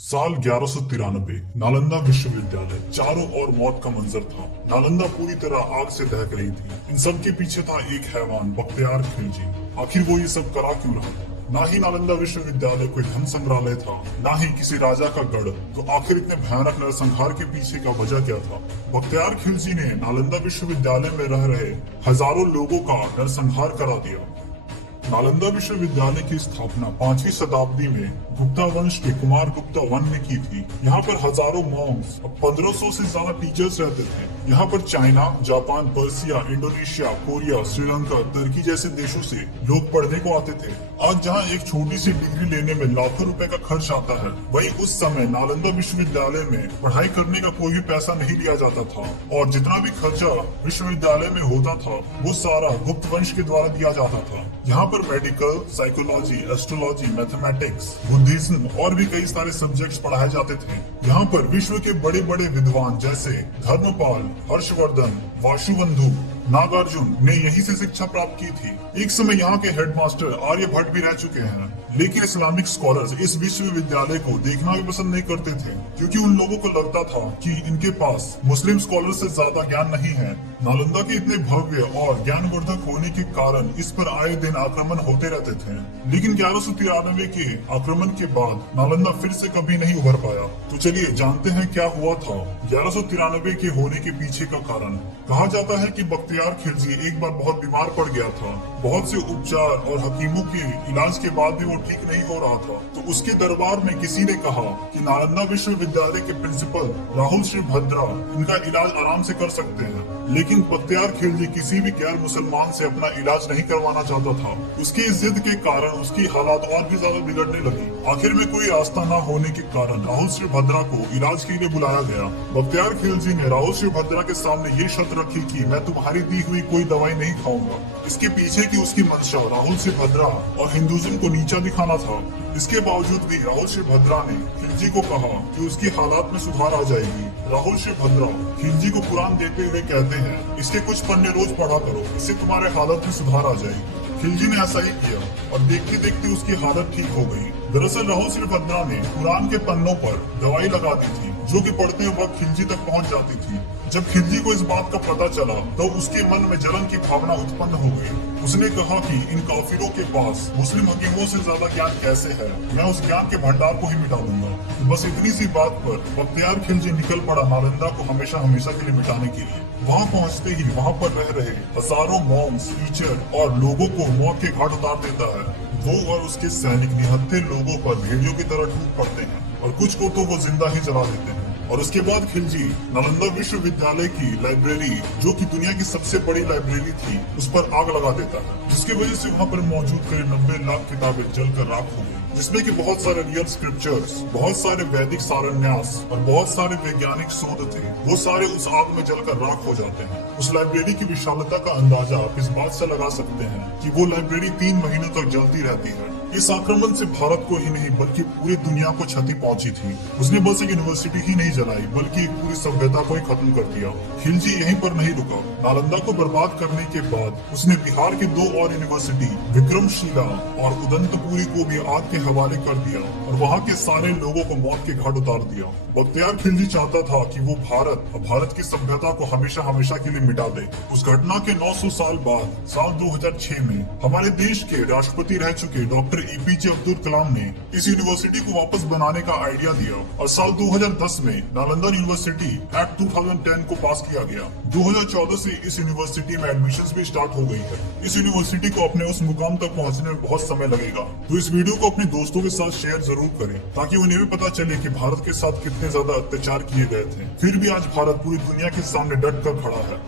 साल 1193 नालंदा विश्वविद्यालय चारों ओर मौत का मंजर था। नालंदा पूरी तरह आग से दहक रही थी। इन सब के पीछे था एक हैवान, बख्तियार खिलजी। आखिर वो ये सब करा क्यों रहा था? ना ही नालंदा विश्वविद्यालय कोई धन संग्रहालय था, ना ही किसी राजा का गढ़। तो आखिर इतने भयानक नरसंहार के पीछे का वजह क्या था? बख्तियार खिलजी ने नालंदा विश्वविद्यालय में रह रहे हजारों लोगों का नरसंहार करा दिया। नालंदा विश्वविद्यालय की स्थापना 5वीं शताब्दी में गुप्ता वंश के कुमार गुप्ता वन ने की थी। यहाँ पर हजारों मॉन्क्स और 1500 से ज्यादा टीचर्स रहते थे। यहाँ पर China, Japan, Persia, Indonesia, Korea, Sri Lanka, तुर्की जैसे देशों से लोग पढ़ने को आते थे। आज जहाँ एक छोटी सी डिग्री लेने में लाखों रुपए का खर्च आता है, वही उस समय नालंदा विश्वविद्यालय में पढ़ाई करने का कोई भी पैसा नहीं लिया जाता था। और जितना भी खर्चा विश्वविद्यालय में होता था, वो सारा गुप्त वंश के द्वारा दिया जाता था। यहाँ पर medical, psychology, astrology, mathematics, Buddhism और भी कई सारे सब्जेक्ट्स पढ़ाए जाते थे। यहाँ पर विश्व के बड़े बड़े विद्वान जैसे धर्मपाल, हर्षवर्धन, वासुबंधु, नागार्जुन ने यहीं से शिक्षा प्राप्त की थी। एक समय यहाँ के हेडमास्टर आर्यभट्ट भी रह चुके हैं। लेकिन इस्लामिक स्कॉलर्स इस विश्वविद्यालय को देखना भी पसंद नहीं करते थे, क्योंकि उन लोगों को लगता था कि इनके पास मुस्लिम स्कॉलर्स से ज्यादा ज्ञान नहीं है। नालंदा के इतने भव्य और ज्ञानवर्धक होने के कारण इस पर आए दिन आक्रमण होते रहते थे। लेकिन 1193 के आक्रमण के बाद नालंदा फिर से कभी नहीं उभर पाया। तो चलिए जानते हैं क्या हुआ था 1193 के होने के पीछे का कारण। कहा जाता है कि बख्तियार खिलजी एक बार बहुत बीमार पड़ गया था। बहुत से उपचार और हकीमों के इलाज के बाद भी वो ठीक नहीं हो रहा था। तो उसके दरबार में किसी ने कहा कि नालंदा विश्वविद्यालय के प्रिंसिपल राहुल श्री भद्रा इनका इलाज आराम से कर सकते हैं। लेकिन बख्तियार खिलजी किसी भी गैर मुसलमान से अपना इलाज नहीं करवाना चाहता था। उसकी जिद के कारण उसकी हालात और भी ज्यादा बिगड़ने लगी। आखिर में कोई रास्ता न होने के कारण राहुल श्री भद्रा को इलाज के लिए बुलाया गया। बख्तियार खिलजी ने राहुल श्री भद्रा के सामने ये शर्त रखी कि मैं तुम्हारी दी हुई कोई दवाई नहीं खाऊंगा। इसके पीछे की उसकी मंशा राहुल श्री भद्रा और हिंदुइज्म को नीचा दिखाना था। इसके बावजूद भी राहुल श्री भद्रा ने खिलजी को कहा कि उसकी हालात में सुधार आ जाएगी। राहुल श्री भद्रा खिलजी को कुरान देते हुए कहते हैं, इसके कुछ पन्ने रोज पढ़ा करो, इससे तुम्हारे हालत में सुधार आ जाएगी। खिलजी ने ऐसा ही किया और देखते देखते उसकी हालत ठीक हो गई। दरअसल राहुल श्री भद्रा ने कुरान के पन्नों पर दवाई लगा दी थी, जो कि पढ़ते वक्त खिलजी तक पहुंच जाती थी। जब खिलजी को इस बात का पता चला तो उसके मन में जलन की भावना उत्पन्न हो गई। उसने कहा कि इन काफिरों के पास मुस्लिम हकीमों से ज्यादा ज्ञान कैसे है, मैं उस ज्ञान के भंडार को ही मिटा दूंगा। बस इतनी सी बात पर बख्तियार खिलजी निकल पड़ा नालंदा को हमेशा हमेशा के लिए मिटाने के लिए। वहाँ पहुँचते ही वहाँ पर रह रहे हजारों मॉन्क्स, टीचर और लोगों को मौत के घाट उतार देता है। वो और उसके सैनिक निहत्थे लोगों पर भेड़ियों की तरह टूट पड़ते हैं और कुछ को तो वो जिंदा ही जला देते हैं। और उसके बाद खिलजी नालंदा विश्वविद्यालय की लाइब्रेरी, जो कि दुनिया की सबसे बड़ी लाइब्रेरी थी, उस पर आग लगा देता है, जिसकी वजह से वहाँ पर मौजूद करीब 90 लाख किताबें जलकर राख हो गई, जिसमें कि बहुत सारे रियल स्क्रिप्चर्स, बहुत सारे वैदिक सारन्यास और बहुत सारे वैज्ञानिक शोध थे, वो सारे उस आग में जलकर राख हो जाते हैं। उस लाइब्रेरी की विशालता का अंदाजा आप इस बात से लगा सकते हैं कि वो लाइब्रेरी 3 महीनों तक जलती रहती है। इस आक्रमण से भारत को ही नहीं बल्कि पूरी दुनिया को क्षति पहुंची थी। उसने बस एक यूनिवर्सिटी ही नहीं जलाई, बल्कि एक पूरी सभ्यता को ही खत्म कर दिया। खिलजी यहीं पर नहीं रुका। नालंदा को बर्बाद करने के बाद उसने बिहार की 2 और यूनिवर्सिटी विक्रमशिला और उदंतपुरी को भी आग के हवाले कर दिया और वहाँ के सारे लोगों को मौत के घाट उतार दिया। बख्तियार खिलजी चाहता था कि वो भारत और भारत की सभ्यता को हमेशा हमेशा के लिए मिटा दे। उस घटना के 900 साल बाद साल 2006 में हमारे देश के राष्ट्रपति रह चुके डॉक्टर APJ अब्दुल कलाम ने इस यूनिवर्सिटी को वापस बनाने का आइडिया दिया और साल 2010 में नालंदा यूनिवर्सिटी एक्ट 2010 को पास किया गया। 2014 से इस यूनिवर्सिटी में एडमिशंस भी स्टार्ट हो गई है। इस यूनिवर्सिटी को अपने उस मुकाम तक पहुंचने में बहुत समय लगेगा। तो इस वीडियो को अपने दोस्तों के साथ शेयर जरूर करें, ताकि उन्हें भी पता चले कि भारत के साथ कितने ज्यादा अत्याचार किए गए थे। फिर भी आज भारत पूरी दुनिया के सामने डट कर खड़ा है।